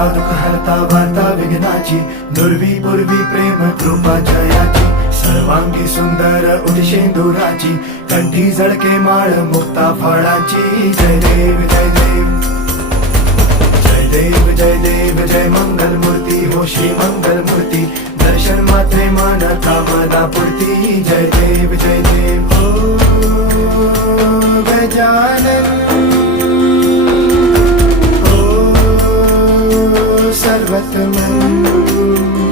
हरता दुःख हरता वार्ता विघ्नाची, दुर्वी पूर्वी प्रेम कृपा जयाची, सर्वांगी सुंदर उदिशेंदुराची, कंठी झळके माळ मुक्ता फळाची. जय देव जय देव जय देव जय देव जय मंगल मूर्ती हो श्री मंगल मूर्ती, दर्शन मात्रे मन कामना पूर्ती. जय देव जय देव हो गजानन हो सर्वतमन.